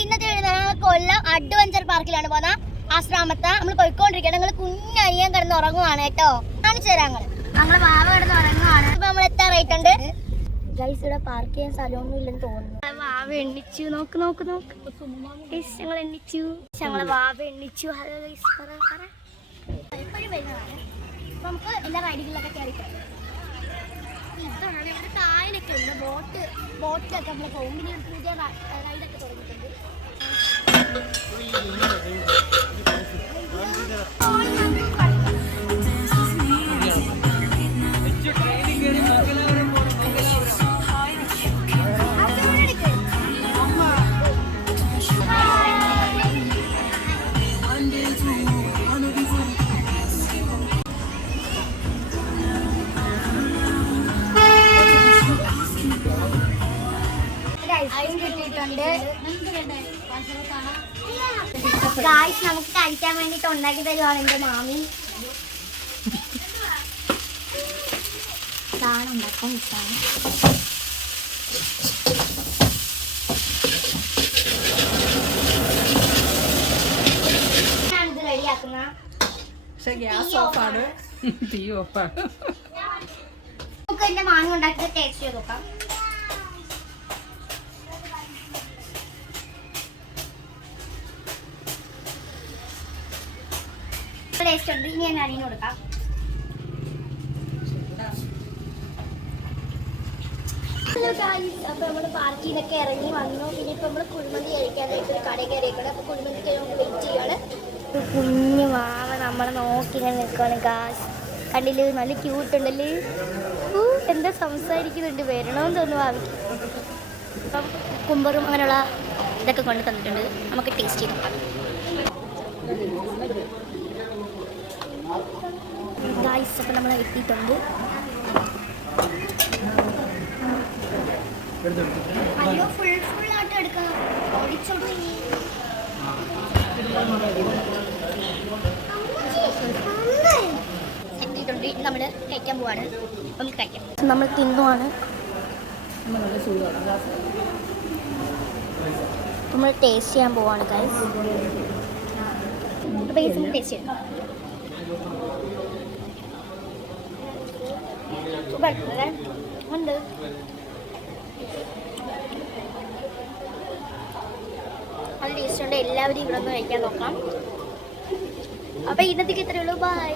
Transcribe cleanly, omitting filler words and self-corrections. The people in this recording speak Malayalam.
ഇന്നത്തെ കൊല്ലം അഡ്വഞ്ചർ പാർക്കിലാണ് പോകുന്ന ആശ്രാമത്തെ നമ്മൾ പോയിക്കൊണ്ടിരിക്കുകയാണ്. ഞങ്ങൾ കുഞ്ഞയ്യാൻ കിടന്ന് ഉറങ്ങുവാണ് കേട്ടോ. കാണിച്ചു തരാം. ഞങ്ങള് വാവ കിടന്ന് ഉറങ്ങുവാണ്. ഇപ്പൊ നമ്മൾ എത്താറായിട്ടുണ്ട്. ഗൈസ് ഇവിടെ പാർക്ക് ചെയ്യാൻ സ്ഥലമൊന്നും ഇല്ലെന്ന് തോന്നുന്നു. വാവ എണ്ണിച്ചു. നോക്ക് നോക്ക് നോക്ക്. ഞങ്ങൾ എണ്ണിച്ചു. ഞങ്ങളെ വാവ എണ്ണിച്ചു. ഹലോ ഗൈസ് എപ്പോഴും വരുന്നതാണ്. അപ്പൊ നമുക്ക് എല്ലാ റൈഡിങ്ങിലൊക്കെ കയറിക്കാം. ഇതാണ് ഇവിടെ താഴെയൊക്കെ ഉണ്ട്. ബോട്ടിലൊക്കെ നമ്മൾ പോകും. പിന്നെ പുതിയ റൈഡൊക്കെ തുടങ്ങിയിട്ടുണ്ട്. ഗായ്സ് നമുക്ക് കഴിക്കാൻ വേണ്ടിട്ട് ഉണ്ടാക്കി തരുവാണ് എന്റെ മാമി. ഇതാണ് ഉണ്ടാക്കാൻ ഇഷ്ടമാണ്. ഞാനിത് റെഡിയാക്കുന്ന നമുക്ക് എന്റെ മാങ്ങ ഉണ്ടാക്കിയത് ടേസ്റ്റ് ചെയ്ത് നോക്കാം. ടേസ്റ്റ് ഉണ്ട്. ഇനി ഞാൻ അരിഞ്ഞു കൊടുക്കാം. ഹലോ ഗായ്സ്, അപ്പൊ നമ്മള് പാർക്കിൽ നിന്നൊക്കെ ഇറങ്ങി വന്നു. പിന്നെ ഇപ്പൊ നമ്മള് കുഴിമന്തി കഴിക്കാനായിട്ട് ഒരു കട കയറിയേക്കണം. അപ്പൊ കുഴിമന്തിക്ക് നമുക്ക് വെയിറ്റ് ചെയ്യാണ്. ഒരു കുഞ്ഞു വാവ നമ്മളെ നോക്കി ഇങ്ങനെ നിൽക്കുകയാണ് ഗായ്സ്. കണ്ടില്ലേ, നല്ല ക്യൂട്ട് ഉണ്ടല്ലേ. എന്താ സംസാരിക്കുന്നുണ്ട്, വരണമെന്ന് തോന്നുന്നു ഭാവിക്ക്. അപ്പം കുമ്പറും അങ്ങനെയുള്ള ഇതൊക്കെ കൊണ്ട് തന്നിട്ടുണ്ട്. നമുക്ക് ടേസ്റ്റ് ചെയ്ത് നോക്കാം. ഗായ്സ് അപ്പം നമ്മൾ എത്തിയിട്ടുണ്ട്. അയ്യോ ഫുള്ളായിട്ട് എടുക്കണം. എത്തിയിട്ടുണ്ട്. നമ്മൾ കഴിക്കാൻ പോവാണ്. നമുക്ക് കഴിക്കാം. നമ്മൾ തിന്നുവാണ്. നമ്മൾ ടേസ്റ്റ് ചെയ്യാൻ പോവാണ് ഗായ്സ്. അപ്പോൾ ഈ ടേസ്റ്റ് ചെയ്യാം. ഉണ്ട് നല്ല ടേസ്റ്റ് ഉണ്ട്. എല്ലാവരും ഇവിടെ ഒന്ന് കഴിക്കാൻ നോക്കാം. അപ്പോൾ ഇന്നത്തേക്ക് ഇത്രയേ ഉള്ളൂ. ബൈ.